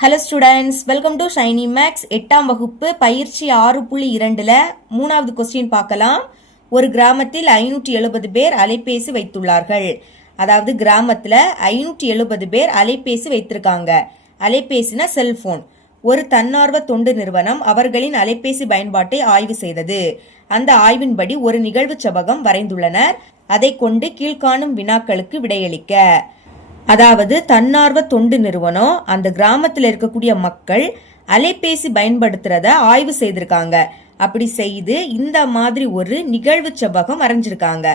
Hello students welcome to Shiny Max எட்டாம் வகுப்பு பயிற்சி ஆறு புள்ளி இரண்டில் மூணாவது கொஸ்டின் பார்க்கலாம். ஒரு கிராமத்தில் ஐநூற்றி எழுபது பேர் அலைபேசி வைத்துள்ளார்கள். அதாவது கிராமத்தில் ஐநூற்றி எழுபது பேர் அலைபேசி வைத்திருக்காங்க. அலைபேசினா செல்போன் ஒரு தன்னார்வ தொண்டு நிறுவனம் அவர்களின் அலைபேசி பயன்பாட்டை ஆய்வு செய்தது. அந்த ஆய்வின்படி ஒரு நிகழ்வு செவகம் வரைந்துள்ளனர். அதை கொண்டு கீழ்காணும் வினாக்களுக்கு விடையளிக்க. அதாவது தன்னார்வ தொண்டு நிறுவனம் அந்த கிராமத்தில் இருக்கக்கூடிய மக்கள் அலைபேசி பயன்படுத்துறத ஆய்வு செய்திருக்காங்க. அப்படி செய்து இந்த மாதிரி ஒரு நிகழ்வு செவ்வகம் வரைஞ்சிருக்காங்க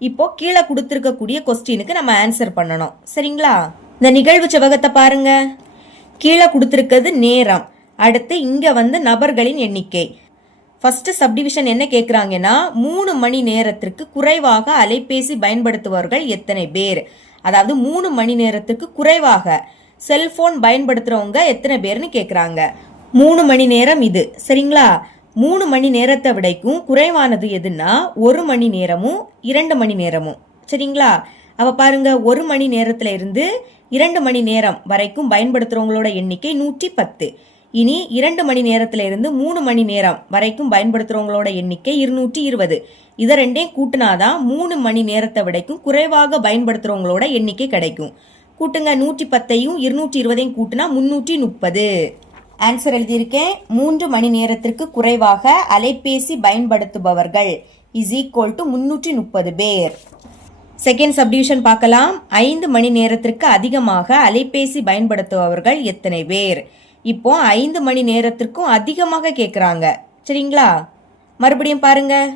இப்போ கீழே கொடுத்துருக்கக்கூடிய கொஸ்டினுக்கு நம்ம ஆன்சர் பண்ணணும். சரிங்களா? இந்த நிகழ்வு செவ்வகத்தை பாருங்க. கீழே கொடுத்துருக்கிறது நேரம். அடுத்து இங்க வந்து நபர்களின் எண்ணிக்கை. ஃபர்ஸ்ட் சப்டிவிஷன் என்ன கேட்குறாங்கன்னா மூணு மணி நேரத்திற்கு குறைவாக அலைபேசி பயன்படுத்துபவர்கள் எத்தனை பேர்? அதாவது மூணு மணி நேரத்துக்கு குறைவாக செல்போன் பயன்படுத்துறவங்க எத்தனை பேர்னு கேட்குறாங்க மூணு மணி நேரம் இது. சரிங்களா? மூணு மணி நேரத்தை விடைக்கும் குறைவானது எதுன்னா ஒரு மணி நேரமும் இரண்டு மணி நேரமும். சரிங்களா? அவ பாருங்க ஒரு மணி நேரத்துல இருந்து இரண்டு மணி நேரம் வரைக்கும் பயன்படுத்துறவங்களோட எண்ணிக்கை நூற்றி பத்து. இனி இரண்டு மணி நேரத்துல இருந்து மூணு மணி நேரம் வரைக்கும் பயன்படுத்துறவங்களோட எண்ணிக்கை இருநூற்றி இருபது. இதை ரெண்டையும் கூட்டினாதான் மூணு மணி நேரத்தை விடைக்கும் குறைவாக பயன்படுத்துறவங்களோட எண்ணிக்கை கிடைக்கும். கூட்டுங்க நூற்றி பத்தையும் இருநூற்றி இருபதையும் கூட்டினா முன்னூற்றி முப்பது. ஆன்சர் எழுதியிருக்கேன். மூன்று மணி நேரத்திற்கு குறைவாக அலைபேசி பயன்படுத்துபவர்கள் இஸ் ஈக்குவல் டு முன்னூற்றி முப்பது பேர். செகண்ட் சப்டிவிஷன் பார்க்கலாம். ஐந்து மணி நேரத்திற்கு அதிகமாக அலைபேசி பயன்படுத்துபவர்கள் எத்தனை பேர்? இப்போ ஐந்து மணி நேரத்திற்கும் அதிகமாக கேட்குறாங்க சரிங்களா? மறுபடியும் பாருங்க.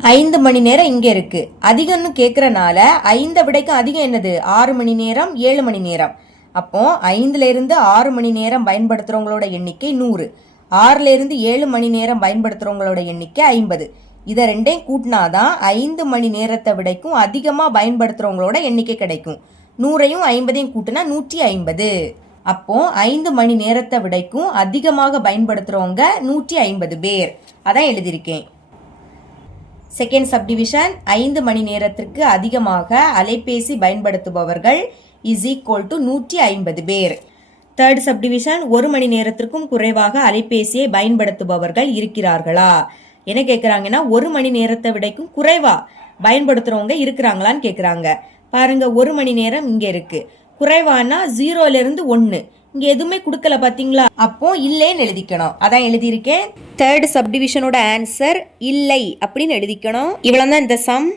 ஐந்து மணி நேரம் இங்கே இருக்கு. அதிகம்னு கேட்குறனால ஐந்தை விடைக்கும் அதிகம் என்னது? ஆறு மணி நேரம் ஏழு மணி நேரம். அப்போ ஐந்துல இருந்து ஆறு மணி நேரம் பயன்படுத்துறவங்களோட எண்ணிக்கை நூறு. ஆறுல இருந்து ஏழு மணி நேரம் பயன்படுத்துறவங்களோட எண்ணிக்கை ஐம்பது. இதை ரெண்டையும் கூட்டினாதான் ஐந்து மணி நேரத்தை விடைக்கும் அதிகமாக பயன்படுத்துகிறவங்களோட எண்ணிக்கை கிடைக்கும். நூறையும் ஐம்பதையும் கூட்டினா நூற்றி ஐம்பது. அப்போ ஐந்து மணி நேரத்தை விடைக்கும் அதிகமாக பயன்படுத்துறவங்க நூற்றி ஐம்பது பேர். அதான் எழுதியிருக்கேன். செகண்ட் சப்டிவிஷன் ஐந்து மணி நேரத்திற்கு அதிகமாக அலைபேசி பயன்படுத்துபவர்கள் இஸ் ஈக்குவல் டு நூற்றி ஐம்பது பேர். தேர்ட் சப்டிவிஷன் ஒரு மணி நேரத்திற்கும் குறைவாக அலைபேசியை பயன்படுத்துபவர்கள் இருக்கிறார்களா? என்ன கேட்குறாங்கன்னா ஒரு மணி நேரத்தை விடைக்கும் குறைவா பயன்படுத்துறவங்க இருக்கிறாங்களான்னு கேட்குறாங்க பாருங்க ஒரு மணி நேரம் இங்கே இருக்குது குறைவானா ஜீரோல இருந்து ஒன்னு இங்க எதுவுமே கொடுக்கல பாத்தீங்களா? அப்போ இல்லைன்னு எழுதிக்கணும். அதான் எழுதியிருக்கேன். தேர்ட் சப்டிவிஷனோட ஆன்சர் இல்லை அப்படின்னு எழுதிக்கணும். இவ்வளவுதான் இந்த சம்